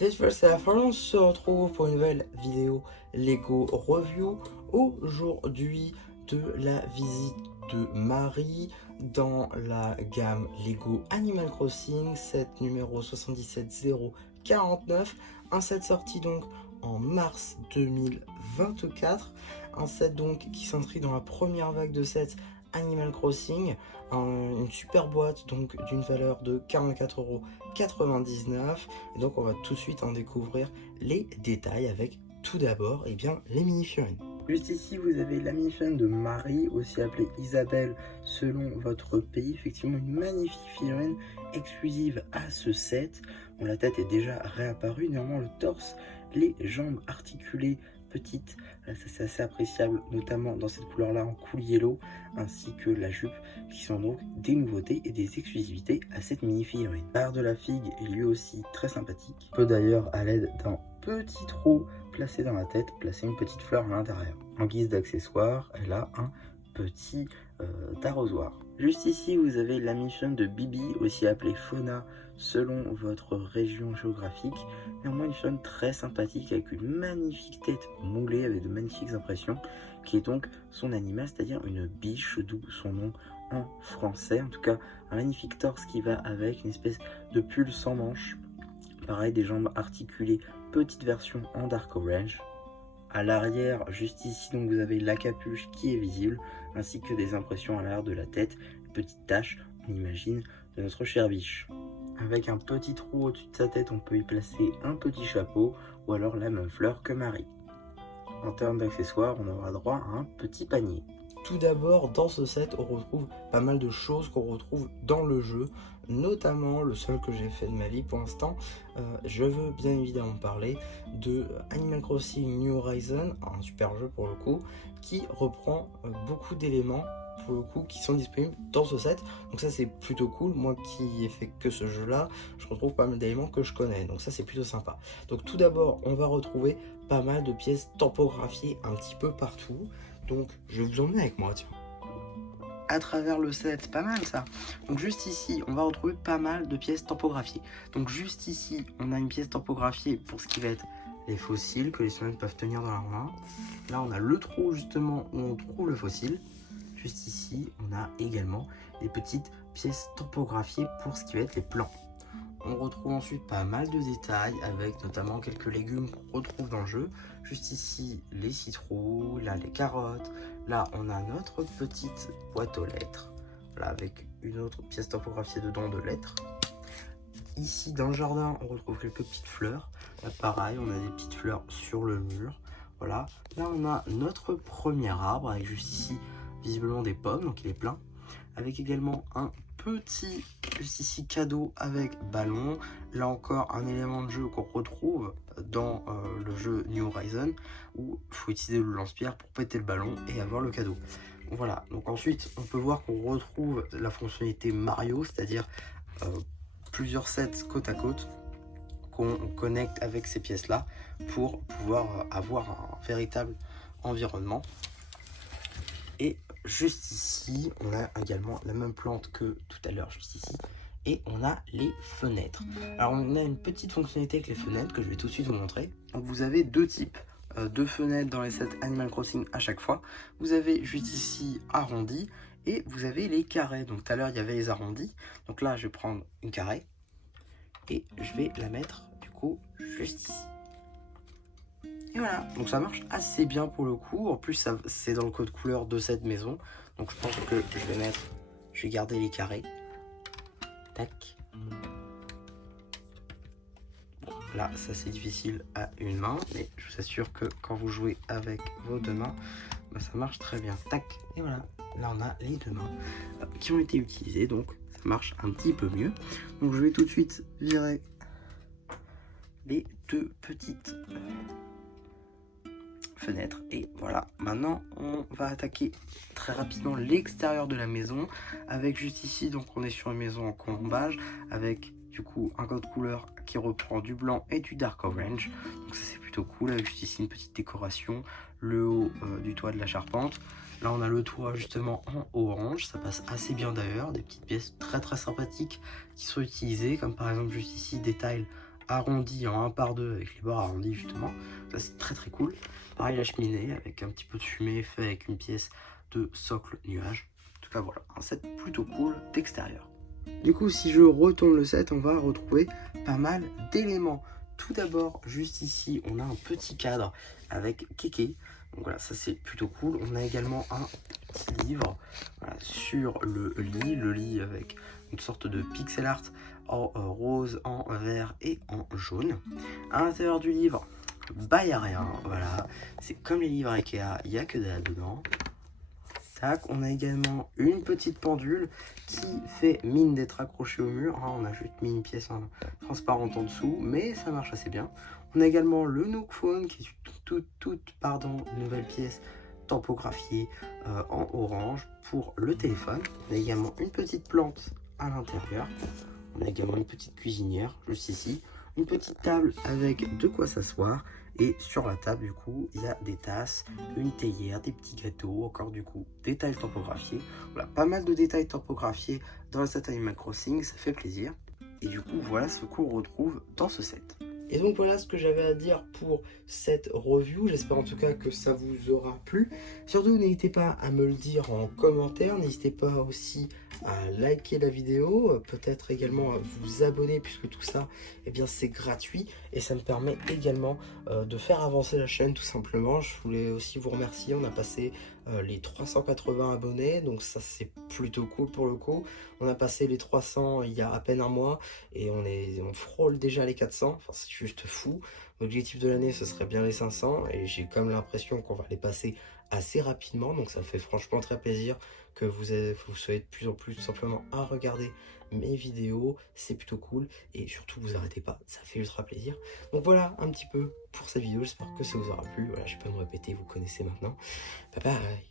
Cette fois, c'est la fin, on se retrouve pour une nouvelle vidéo Lego Review. Aujourd'hui, de la visite de Marie dans la gamme Lego Animal Crossing, set numéro 77049. Un set sorti donc en mars 2024. Un set donc qui s'inscrit dans la première vague de sets Animal Crossing. Une super boîte donc d'une valeur de 44,99 €. Et donc on va tout de suite en découvrir les détails avec tout d'abord les mini-figurines. Juste ici vous avez la mini-figurine de Marie, aussi appelée Isabelle selon votre pays. Effectivement une magnifique figurine exclusive à ce set. Bon, la tête est déjà réapparue, néanmoins le torse, les jambes articulées petites, ça c'est assez appréciable, notamment dans cette couleur là en cool yellow, ainsi que la jupe, qui sont donc des nouveautés et des exclusivités à cette mini figurine. L'art de la figue est lui aussi très sympathique. On peut d'ailleurs, à l'aide d'un petit trou placé dans la tête, placer une petite fleur à l'intérieur. En guise d'accessoire, elle a un petit arrosoir. Juste ici vous avez la mini-figurine de Bibi, aussi appelée Fauna selon votre région géographique. Néanmoins une figurine très sympathique avec une magnifique tête moulée avec de magnifiques impressions, qui est donc son animal, c'est-à-dire une biche, d'où son nom en français. En tout cas un magnifique torse qui va avec, une espèce de pull sans manches, pareil des jambes articulées, petite version en dark orange. À l'arrière, juste ici, donc vous avez la capuche qui est visible, ainsi que des impressions à l'arrière de la tête, une petite tache, on imagine, de notre chère biche. Avec un petit trou au-dessus de sa tête, on peut y placer un petit chapeau, ou alors la même fleur que Marie. En termes d'accessoires, on aura droit à un petit panier. Tout d'abord, dans ce set, on retrouve pas mal de choses qu'on retrouve dans le jeu, notamment le seul que j'ai fait de ma vie pour l'instant. Je veux bien évidemment parler de Animal Crossing New Horizons, un super jeu pour le coup, qui reprend beaucoup d'éléments pour le coup qui sont disponibles dans ce set. Donc ça c'est plutôt cool, moi qui ai fait que ce jeu là, je retrouve pas mal d'éléments que je connais, donc ça c'est plutôt sympa. Donc tout d'abord, on va retrouver pas mal de pièces tampographiées un petit peu partout. Donc je vais vous emmener avec moi, tiens. À travers le set, pas mal ça. Donc juste ici, on va retrouver pas mal de pièces tampographiées. Donc juste ici, on a une pièce tampographiée pour ce qui va être les fossiles que les semaines peuvent tenir dans leurs mains. Là, on a le trou justement où on trouve le fossile. Juste ici, on a également des petites pièces tampographiées pour ce qui va être les plants. On retrouve ensuite pas mal de détails avec notamment quelques légumes qu'on retrouve dans le jeu. Juste ici, les citrouilles, là les carottes. Là, on a notre petite boîte aux lettres. Voilà, avec une autre pièce tampographiée dedans de lettres. Ici, dans le jardin, on retrouve quelques petites fleurs. Là, pareil, on a des petites fleurs sur le mur. Voilà. Là, on a notre premier arbre avec juste ici, visiblement des pommes, donc il est plein. Avec également un petit, juste ici, cadeau avec ballon. Là encore, un élément de jeu qu'on retrouve dans le jeu New Horizons, où il faut utiliser le lance-pierre pour péter le ballon et avoir le cadeau. Voilà, donc ensuite, on peut voir qu'on retrouve la fonctionnalité Mario, c'est-à-dire plusieurs sets côte à côte qu'on connecte avec ces pièces-là pour pouvoir avoir un véritable environnement. Et juste ici, on a également la même plante que tout à l'heure, juste ici. Et on a les fenêtres. Alors, on a une petite fonctionnalité avec les fenêtres que je vais tout de suite vous montrer. Donc, vous avez deux types de fenêtres dans les sets Animal Crossing à chaque fois. Vous avez juste ici arrondi et vous avez les carrés. Donc, tout à l'heure, il y avait les arrondis. Donc là, je vais prendre une carré et je vais la mettre, du coup, juste ici. Et voilà, donc ça marche assez bien pour le coup. En plus, c'est dans le code couleur de cette maison. Donc je pense que je vais garder les carrés. Tac. Bon, là, ça c'est difficile à une main, mais je vous assure que quand vous jouez avec vos deux mains, bah, ça marche très bien. Tac. Et voilà, là on a les deux mains qui ont été utilisées, donc ça marche un petit peu mieux. Donc je vais tout de suite virer les deux petites fenêtre. Et voilà, maintenant on va attaquer très rapidement l'extérieur de la maison avec juste ici, donc on est sur une maison en colombage avec du coup un code couleur qui reprend du blanc et du dark orange, donc ça c'est plutôt cool, avec juste ici une petite décoration, le haut du toit de la charpente. Là on a le toit justement en orange, ça passe assez bien d'ailleurs, des petites pièces très sympathiques qui sont utilisées, comme par exemple juste ici des tiles arrondi en 1 par 2 avec les bords arrondis justement. Ça c'est très très cool. Pareil la cheminée avec un petit peu de fumée fait avec une pièce de socle nuage. En tout cas voilà, un set plutôt cool d'extérieur. Du coup si je retourne le set, on va retrouver pas mal d'éléments. Tout d'abord, juste ici, on a un petit cadre avec Kéké. Donc voilà, ça c'est plutôt cool. On a également un petit livre voilà, sur le lit avec une sorte de pixel art en rose, en vert et en jaune. À l'intérieur du livre, bah y a rien, voilà. C'est comme les livres Ikea, il n'y a que dalle dedans. Tac, on a également une petite pendule qui fait mine d'être accrochée au mur. Hein, on a juste mis une pièce transparente en dessous, mais ça marche assez bien. On a également le Nook Phone qui est une toute nouvelle pièce tampographiée en orange pour le téléphone. On a également une petite plante à l'intérieur. On a également une petite cuisinière juste ici. Une petite table avec de quoi s'asseoir. Et sur la table, du coup, il y a des tasses, une théière, des petits gâteaux, encore du coup, détails tampographiés. Voilà, pas mal de détails tampographiés dans le set Animal Crossing, ça fait plaisir. Et du coup, voilà ce qu'on retrouve dans ce set. Et donc voilà ce que j'avais à dire pour cette review. J'espère en tout cas que ça vous aura plu. Surtout, n'hésitez pas à me le dire en commentaire. N'hésitez pas aussi à liker la vidéo. Peut-être également à vous abonner puisque tout ça, eh bien, c'est gratuit. Et ça me permet également de faire avancer la chaîne tout simplement. Je voulais aussi vous remercier. On a passé les 380 abonnés. Donc ça, c'est plutôt cool pour le coup. On a passé les 300 il y a à peine un mois. Et on frôle déjà les 400. Enfin, c'est juste fou. L'objectif de l'année, ce serait bien les 500 et j'ai comme l'impression qu'on va les passer assez rapidement. Donc ça me fait franchement très plaisir que vous soyez de plus en plus tout simplement à regarder mes vidéos. C'est plutôt cool et surtout vous arrêtez pas, ça fait ultra plaisir. Donc voilà un petit peu pour cette vidéo, j'espère que ça vous aura plu. Voilà, je peux me répéter, vous connaissez maintenant. Bye bye.